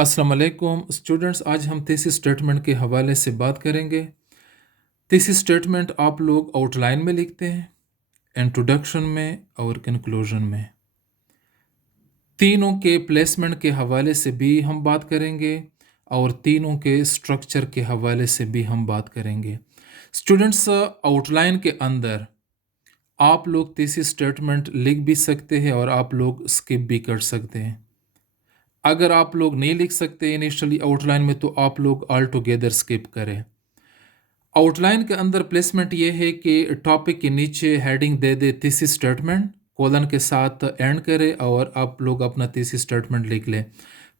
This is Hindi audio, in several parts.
अस्सलाम वालेकुम स्टूडेंट्स। आज हम थीसिस स्टेटमेंट के हवाले से बात करेंगे। थीसिस स्टेटमेंट आप लोग आउटलाइन में लिखते हैं, इंट्रोडक्शन में और कंक्लूजन में। तीनों के प्लेसमेंट के हवाले से भी हम बात करेंगे और तीनों के स्ट्रक्चर के हवाले से भी हम बात करेंगे। स्टूडेंट्स, आउटलाइन के अंदर आप लोग थीसिस स्टेटमेंट लिख भी सकते हैं और आप लोग स्किप भी कर सकते हैं। अगर आप लोग नहीं लिख सकते इनिशियली आउटलाइन में, तो आप लोग ऑल टुगेदर स्किप करें। आउटलाइन के अंदर प्लेसमेंट ये है कि टॉपिक के नीचे हेडिंग दे दे थीसिस स्टेटमेंट, कोलन के साथ एंड करे और आप लोग अपना थीसिस स्टेटमेंट लिख लें।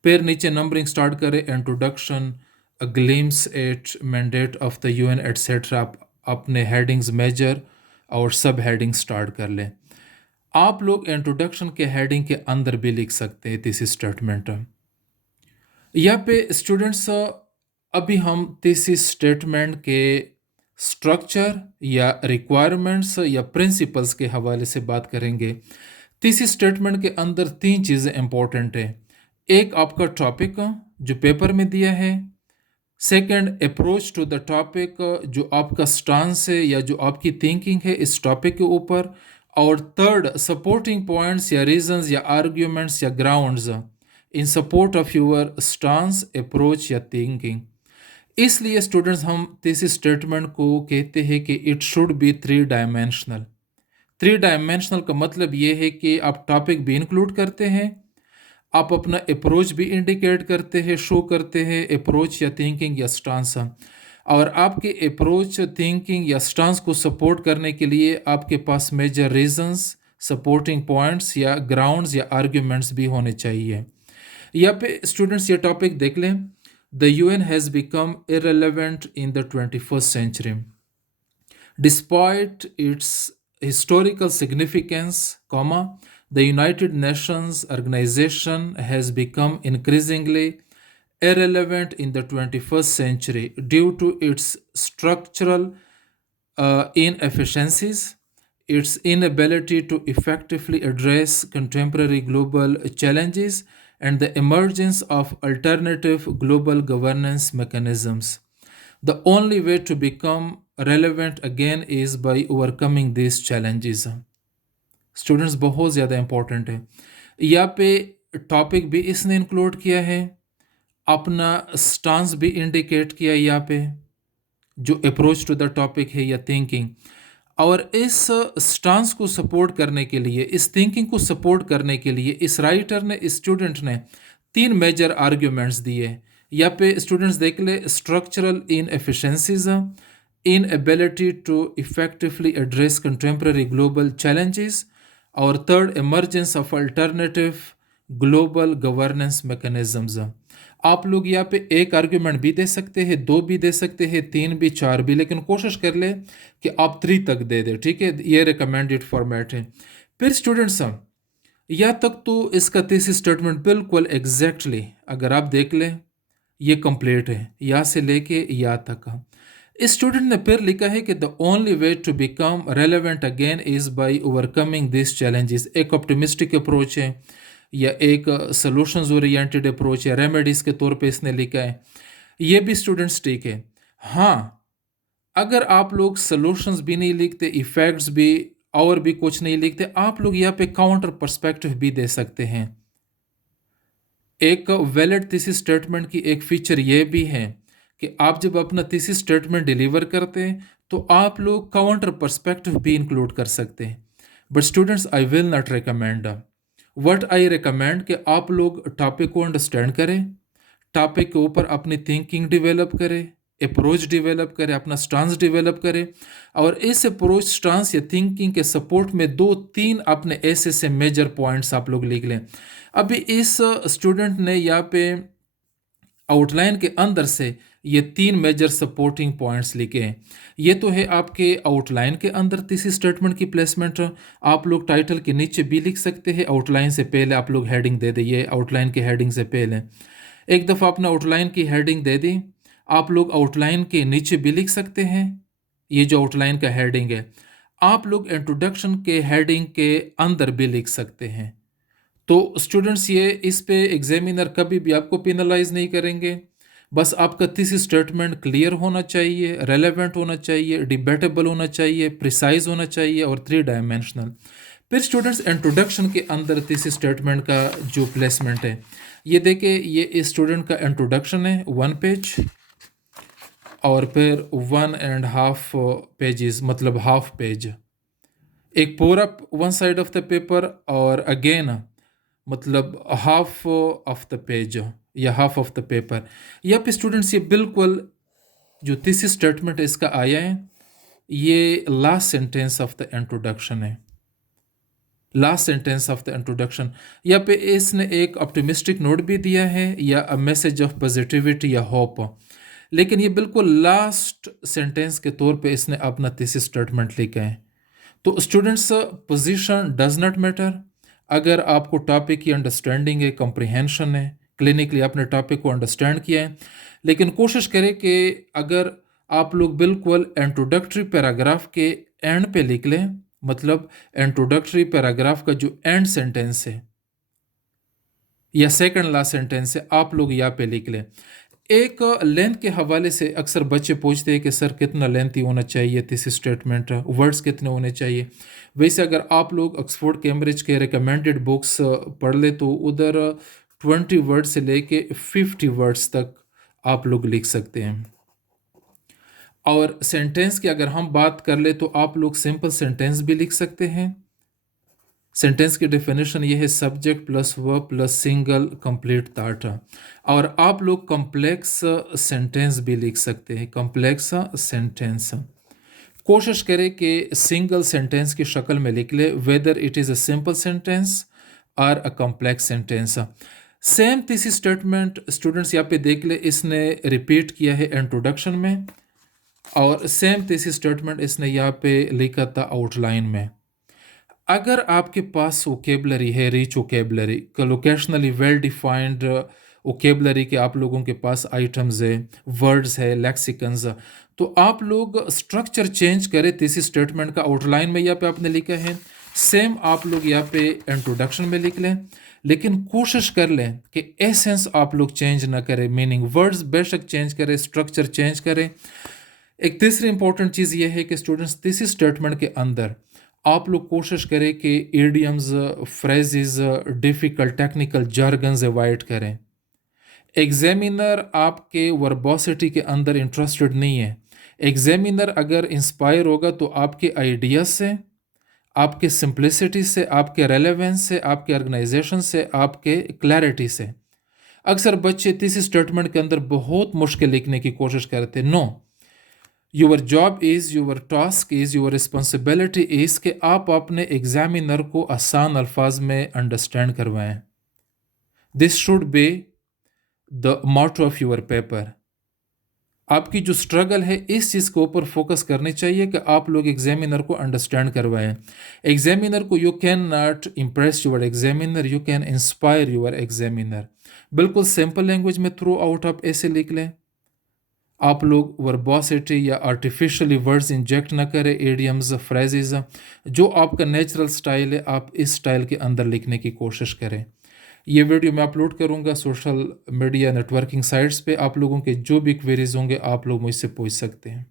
फिर नीचे नंबरिंग स्टार्ट करें, introduction, a glimpse at mandate of the UN etcetera. आप अपने हेडिंग्स मेजर और सब हेडिंग स्टार्ट कर लें। आप लोग इंट्रोडक्शन के हेडिंग के अंदर भी लिख सकते हैं थीसिस स्टेटमेंट। यहाँ पे स्टूडेंट्स, अभी हम थीसिस स्टेटमेंट के स्ट्रक्चर या रिक्वायरमेंट्स या प्रिंसिपल्स के हवाले से बात करेंगे। थीसिस स्टेटमेंट के अंदर तीन चीज़ें इंपॉर्टेंट है। एक आपका टॉपिक जो पेपर में दिया है, second approach to the topic, जो आपका स्टांस है या जो आपकी थिंकिंग है इस टॉपिक के ऊपर, और थर्ड सपोर्टिंग पॉइंट्स या रीजंस या आर्ग्यूमेंट्स या grounds in support of your stance, approach या थिंकिंग। इसलिए स्टूडेंट्स, हम थीसिस स्टेटमेंट को कहते हैं कि it should be three dimensional. Three dimensional का मतलब ये है कि आप टॉपिक भी इंक्लूड करते हैं, आप अपना अप्रोच भी इंडिकेट करते हैं, शो करते हैं अप्रोच या थिंकिंग या स्टांस, और आपके अप्रोच, थिंकिंग या स्टांस को सपोर्ट करने के लिए आपके पास मेजर रीजंस, सपोर्टिंग पॉइंट्स या ग्राउंड्स या आर्ग्यूमेंट्स भी होने चाहिए। यहाँ पे स्टूडेंट्स ये टॉपिक देख लें। The UN has become irrelevant in the 21st century despite its historical significance, comma, the United Nations organization has become increasingly irrelevant in the 21st century due to its structural inefficiencies, its inability to effectively address contemporary global challenges, and the emergence of alternative global governance mechanisms. The only way to become relevant again is by overcoming these challenges. Students, बहुत ज़्यादा इंपॉर्टेंट है। यहाँ पे टॉपिक भी इसने इंक्लूड किया है, अपना स्टांस भी इंडिकेट किया यहाँ पे, जो अप्रोच टू द टॉपिक है या थिंकिंग। और इस स्टांस को सपोर्ट करने के लिए, इस थिंकिंग को सपोर्ट करने के लिए इस राइटर ने, इस स्टूडेंट ने तीन मेजर आर्ग्यूमेंट्स दिए। यहाँ पे स्टूडेंट्स देख ले, structural inefficiencies, inability to effectively address contemporary global challenges, और third emergence of alternative global governance mechanisms. आप लोग यहाँ पे एक आर्ग्यूमेंट भी दे सकते हैं, दो भी दे सकते हैं, तीन भी, चार भी, लेकिन कोशिश कर ले कि आप थ्री तक दे दे, ठीक है। ये रिकमेंडेड फॉर्मेट है। फिर स्टूडेंट्स, यहाँ तक तो इसका थीसिस स्टेटमेंट बिल्कुल एग्जैक्टली अगर आप देख लें ये कंप्लीट है, यहाँ से लेके यहाँ तक का। इस स्टूडेंट ने फिर लिखा है कि the only way to become relevant again is by overcoming this challenges. एक ऑप्टिमिस्टिक अप्रोच है या एक सोल्यूशंस ओरिएंटेड अप्रोच या रेमेडीज के तौर पे इसने लिखा है। ये भी स्टूडेंट्स ठीक है। हाँ, अगर आप लोग सोल्यूशंस भी नहीं लिखते, इफेक्ट्स भी और भी कुछ नहीं लिखते, आप लोग यहाँ पे काउंटर पर्सपेक्टिव भी दे सकते हैं। एक वैलिड थीसिस स्टेटमेंट की एक फीचर ये भी है कि आप जब अपना थीसिस स्टेटमेंट डिलीवर करते हैं तो आप लोग काउंटर पर्सपेक्टिव भी इंक्लूड कर सकते हैं। But students, I will not recommend. What I recommend कि आप लोग टॉपिक को अंडरस्टैंड करें, टॉपिक के ऊपर अपनी थिंकिंग डेवलप करें, अप्रोच डेवलप करें, अपना स्टांस डेवलप करें, और इस अप्रोच, स्टांस या थिंकिंग के सपोर्ट में दो तीन अपने ऐसे से मेजर पॉइंट्स आप लोग लिख लें। अभी इस स्टूडेंट ने यहाँ पे आउटलाइन के अंदर से ये तीन मेजर सपोर्टिंग पॉइंट्स लिखे हैं। ये तो है आपके आउटलाइन के अंदर थीसिस स्टेटमेंट की प्लेसमेंट। आप लोग टाइटल के नीचे भी लिख सकते हैं, आउटलाइन से पहले आप लोग हेडिंग दे दें। ये आउटलाइन की हेडिंग से पहले एक दफ़ा आपने आउटलाइन की हेडिंग दे दी, आप लोग आउटलाइन के नीचे भी लिख सकते हैं ये जो आउटलाइन का हेडिंग है। आप लोग इंट्रोडक्शन के हेडिंग के अंदर भी लिख सकते हैं। तो स्टूडेंट्स ये इस पे एग्जामिनर कभी भी आपको पेनलाइज नहीं करेंगे। बस आपका थीसिस स्टेटमेंट क्लियर होना चाहिए, रेलेवेंट होना चाहिए, डिबेटेबल होना चाहिए, प्रिसाइज होना चाहिए और 3 डायमेंशनल। फिर स्टूडेंट्स इंट्रोडक्शन के अंदर थीसिस स्टेटमेंट का जो प्लेसमेंट है, ये देखिए, ये इस स्टूडेंट का इंट्रोडक्शन है 1 पेज, और फिर 1.5 पेजेस मतलब हाफ पेज, एक पूरा 1 साइड ऑफ द पेपर और अगेन मतलब हाफ ऑफ द पेज या हाफ ऑफ द पेपर। या पे स्टूडेंट्स ये बिल्कुल जो थीसिस स्टेटमेंट इसका आया है, ये last sentence of the introduction है, last sentence of the introduction. या पे इसने एक ऑप्टिमिस्टिक नोट भी दिया है या अ मैसेज ऑफ पॉजिटिविटी या होप, लेकिन ये बिल्कुल लास्ट सेंटेंस के तौर पे इसने अपना थीसिस स्टेटमेंट लिखा है। तो students position does not matter. अगर आपको टॉपिक की अंडरस्टैंडिंग है, कॉम्प्रिहेंशन है, क्लिनिकली आपने टॉपिक को अंडरस्टैंड किया है, लेकिन कोशिश करें कि अगर आप लोग बिल्कुल इंट्रोडक्टरी पैराग्राफ के एंड पे लिख लें, मतलब इंट्रोडक्टरी पैराग्राफ का जो एंड सेंटेंस है या सेकंड लास्ट सेंटेंस है, आप लोग यहाँ पे लिख लें। एक लेंथ के हवाले से अक्सर बच्चे पूछते हैं कि सर कितना लेंथी होना चाहिए थीसिस स्टेटमेंट, वर्ड्स कितने होने चाहिए। वैसे अगर आप लोग ऑक्सफोर्ड कैम्ब्रिज के रिकमेंडेड बुक्स पढ़ ले तो उधर 20 वर्ड से लेके 50 वर्ड्स तक आप लोग लिख सकते हैं। और सेंटेंस की अगर हम बात कर ले तो आप लोग सिंपल सेंटेंस भी लिख सकते हैं। सेंटेंस की डेफिनेशन ये है subject plus verb plus single complete thought. और आप लोग कॉम्प्लेक्स सेंटेंस भी लिख सकते हैं, कॉम्प्लेक्स सेंटेंस। कोशिश करें कि सिंगल सेंटेंस की शक्ल में लिख ले, whether it is a simple sentence और a complex sentence. Same thesis statement students यहाँ पे देख ले, इसने रिपीट किया है इंट्रोडक्शन में, और सेम थीसिस स्टेटमेंट इसने यहाँ पे लिखा था आउटलाइन में। अगर आपके पास वोकेबलरी है, रिच वोकेबलरी का, लोकेशनली वेल डिफाइंड वोकेबलरी के आप लोगों के पास आइटम्स है, वर्ड्स है, लेक्सिकन्स, तो आप लोग स्ट्रक्चर चेंज करें थीसिस स्टेटमेंट का। आउटलाइन में यहाँ पे आपने लिखा है, सेम आप लोग यहाँ पे इंट्रोडक्शन में लिख लें, लेकिन कोशिश कर लें कि एसेंस आप लोग चेंज ना करें, मीनिंग वर्ड्स बेशक चेंज करें, स्ट्रक्चर चेंज करें। एक तीसरी इंपॉर्टेंट चीज़ ये है कि स्टूडेंट्स थीसिस स्टेटमेंट के अंदर आप लोग कोशिश करें कि idioms, phrases, difficult technical jargons avoid करें। एग्जामिनर आपके वर्बोसिटी के अंदर इंटरेस्टेड नहीं है। एग्जामिनर अगर इंस्पायर होगा तो आपके आइडियाज से, आपके सिंप्लिसिटी से, आपके रेलेवेंस से, आपके ऑर्गेनाइजेशन से, आपके क्लैरिटी से। अक्सर बच्चे थीसिस स्टेटमेंट के अंदर बहुत मुश्किल लिखने की कोशिश करते। No, your job is, your task is, your responsibility is कि आप अपने एग्जामिनर को आसान अल्फाज में अंडरस्टैंड करवाएं। This should be the motto of your paper. आपकी जो स्ट्रगल है इस चीज़ के ऊपर फोकस करनी चाहिए कि आप लोग एग्जामिनर को अंडरस्टैंड करवाएं। एग्जामिनर को, you can not impress your examiner, you can inspire your examiner. बिल्कुल सिंपल लैंग्वेज में थ्रू आउट आप ऐसे लिख लें। आप लोग वर्बोसिटी या आर्टिफिशियली वर्ड्स इंजेक्ट ना करें, एडियम्स, फ्रेजेस। जो आपका नेचुरल स्टाइल है आप इस स्टाइल के अंदर लिखने की कोशिश करें। ये वीडियो मैं अपलोड करूँगा सोशल मीडिया नेटवर्किंग साइट्स पे। आप लोगों के जो भी क्वेरीज होंगे आप लोग मुझसे पूछ सकते हैं।